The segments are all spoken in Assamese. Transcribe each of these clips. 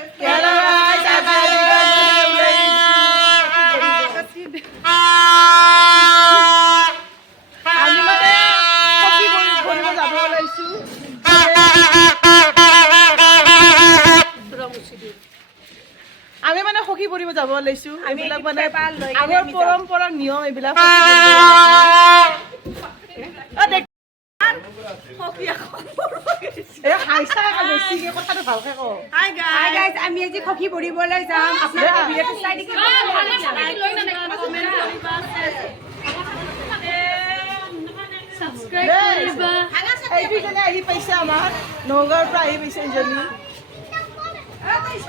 আমি মানে খখি পৰিব যাব লৈছো এইবিলাক মানে আগৰ পৰম্পৰা নিয়ম এইবিলাক আমি আজি খখি পৰিবলৈ যাম আহি পাইছে আমাৰ নগাঁৱৰ পৰা আহি পাইছে ইজনী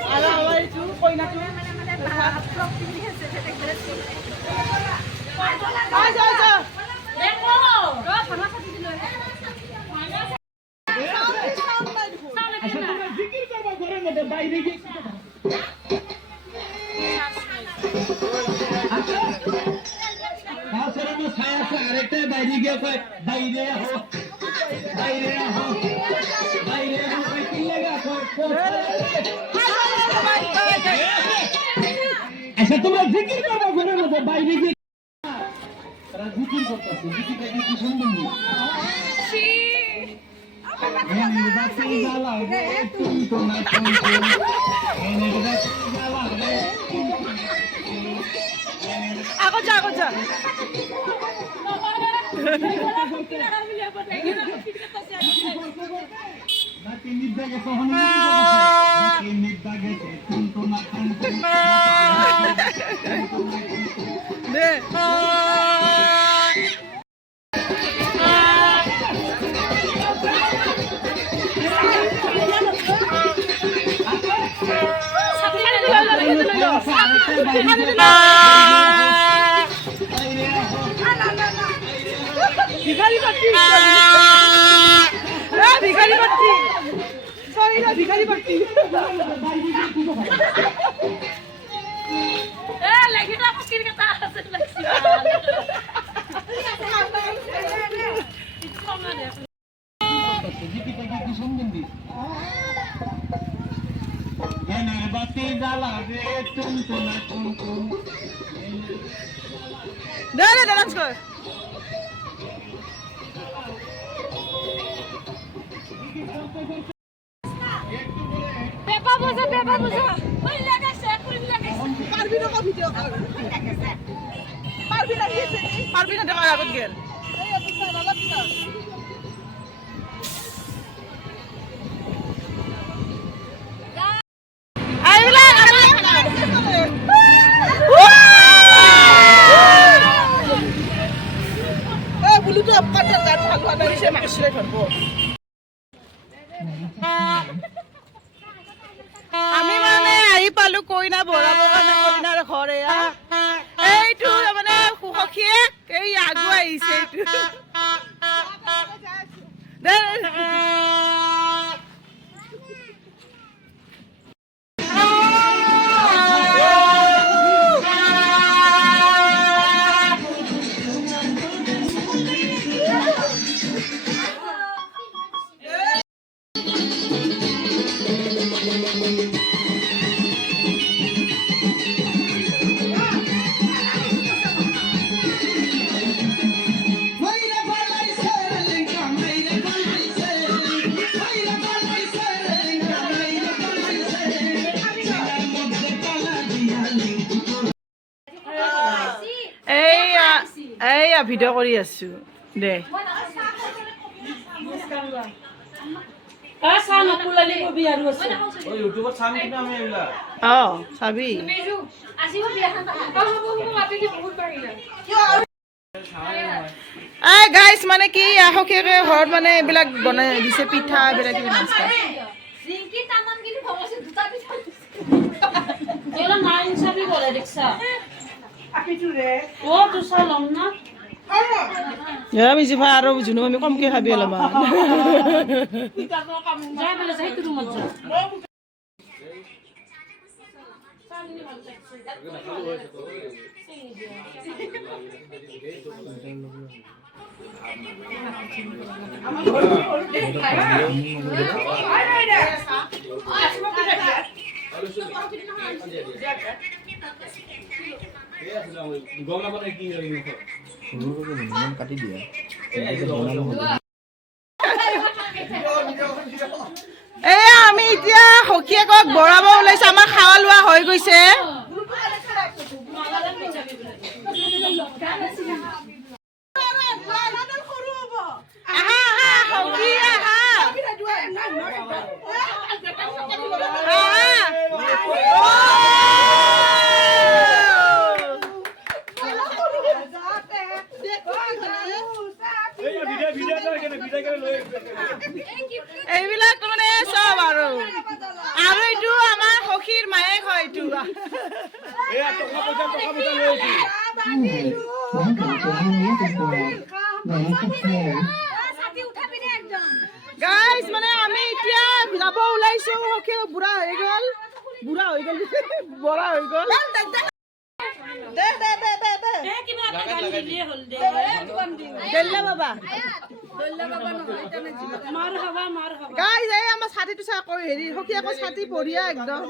আৰু আমাৰ এইটো কইনাটো আচ্ছা তোমরা জিকির করবা ঘরের মধ্যে বাইরে গিয়ে তারা জিকির করতেছে জিকিরটা কি সুন্দর ভিখারি পাচ্ছি ভিখারি পাচ্ছি সরি না ভিখারি পাচ্ছি লেখিটা ফকির কথা আছে লাগছি ডান্স কর পেপা বুঝা ওই লাগাইছে কুড়ি লাগাইছে পারবি না ভিডিও কর পারবি না দেখার আগত গেল বুলুটো আপনাদের গান ভালো না সে মাসলে ধরবো আমি মানে আহি পালো কইনা বৰাব কাৰণে কইনাৰ ঘৰে এইটো মানে খখিয়ে এই আগু আহিছে এইটো এইয়া ভিডিঅ' কৰি আছো দে চাবি গাইছ মানে কি সখীয়েকে ঘৰত মানে এইবিলাক বনাই দিছে পিঠা এইবিলাক কিবি নাস্তা মিজি ভাই আৰু জুনু আমি কমকে খাবি অলপ কাটি দিয়া এয়া আমি এতিয়া সখীয়েকক বৰাব ওলাইছে আমাৰ খাৱা লোৱা হৈ গৈছে আহা আহা সখী আহা এইবিলাক মানে চব আৰু এইটো আমাৰ সখীৰ মায়েক হয় এইটো গাইজ মানে আমি এতিয়া যাব ওলাইছো সখী বুঢ়া হৈ গল বৰা হৈ গল বাবা গাইজ এই আমাৰ ছাতিটো চা কৈ হেৰি সখী আকৌ ছাতি বঢ়িয়া একদম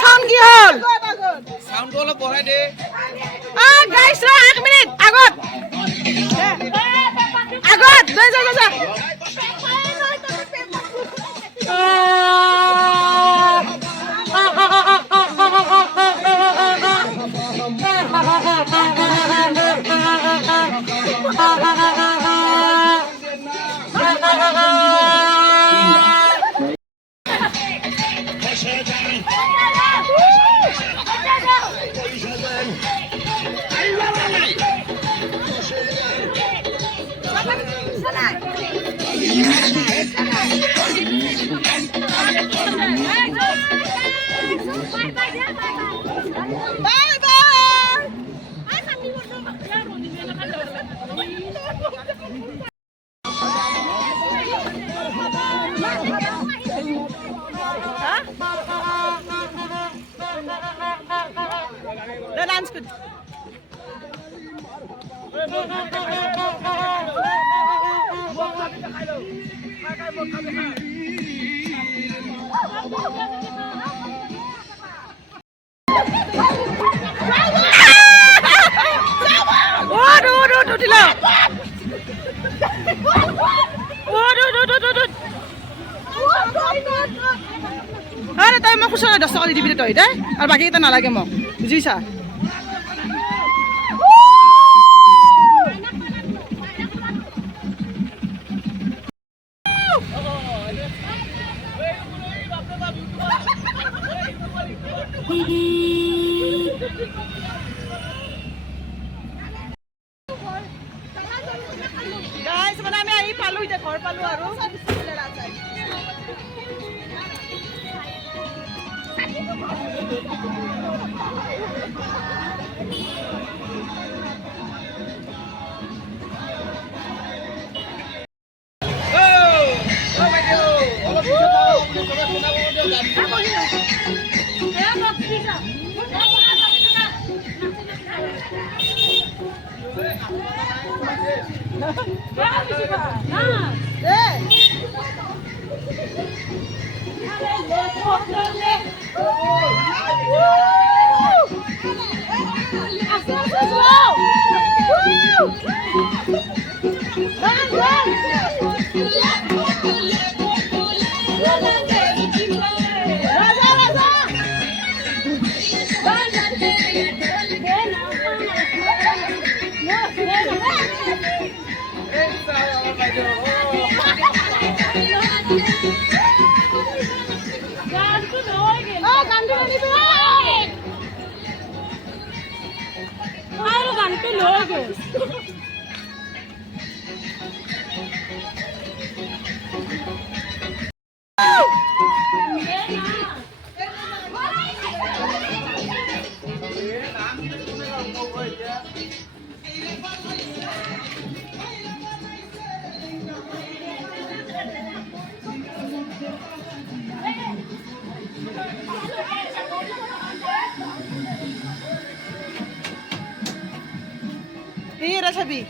সাউন্ড কি হল সাউন্ড অলপ বঢ়াই দে গাইস ৰ 1 মিনিট আগত যা ডান্স করি আরে তাই মই খুচরা 10 টাকা দিবি তই দে আর বাকি এটা নালাগে মোক বুঝিছা গাইস মানে আমি আহি পালো এটা ঘর পালো আৰু এই এটা চাবি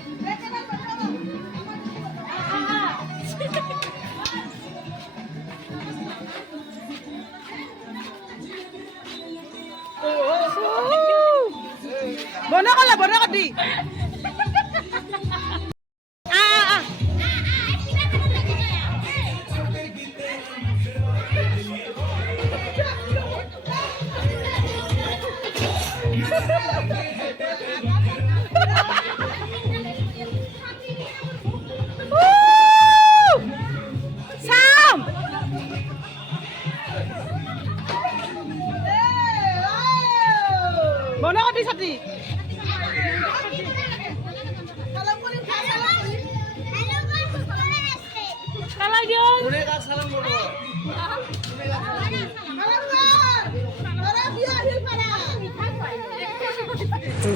বন্ধ কৰি চাম বন্ধ কৰি ছাতি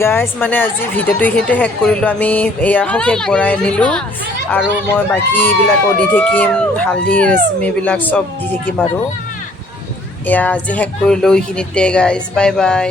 গাইজ মানে আজি ভিডিঅ'টো এইখিনিতে শেষ কৰিলোঁ আমি এয়া শেষ কৰাই আনিলোঁ আৰু মই বাকীবিলাকো দি থাকিম হালধি ৰেচিমিবিলাক চব দি থাকিম আৰু এয়া আজি শেষ কৰিলোঁ এইখিনিতে গাইজ বাই বাই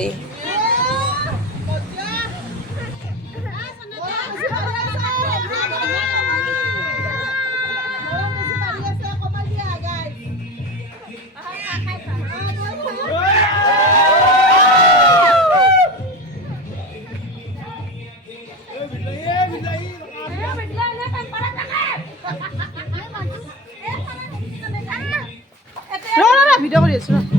ভিডিঅ' কৰি আছো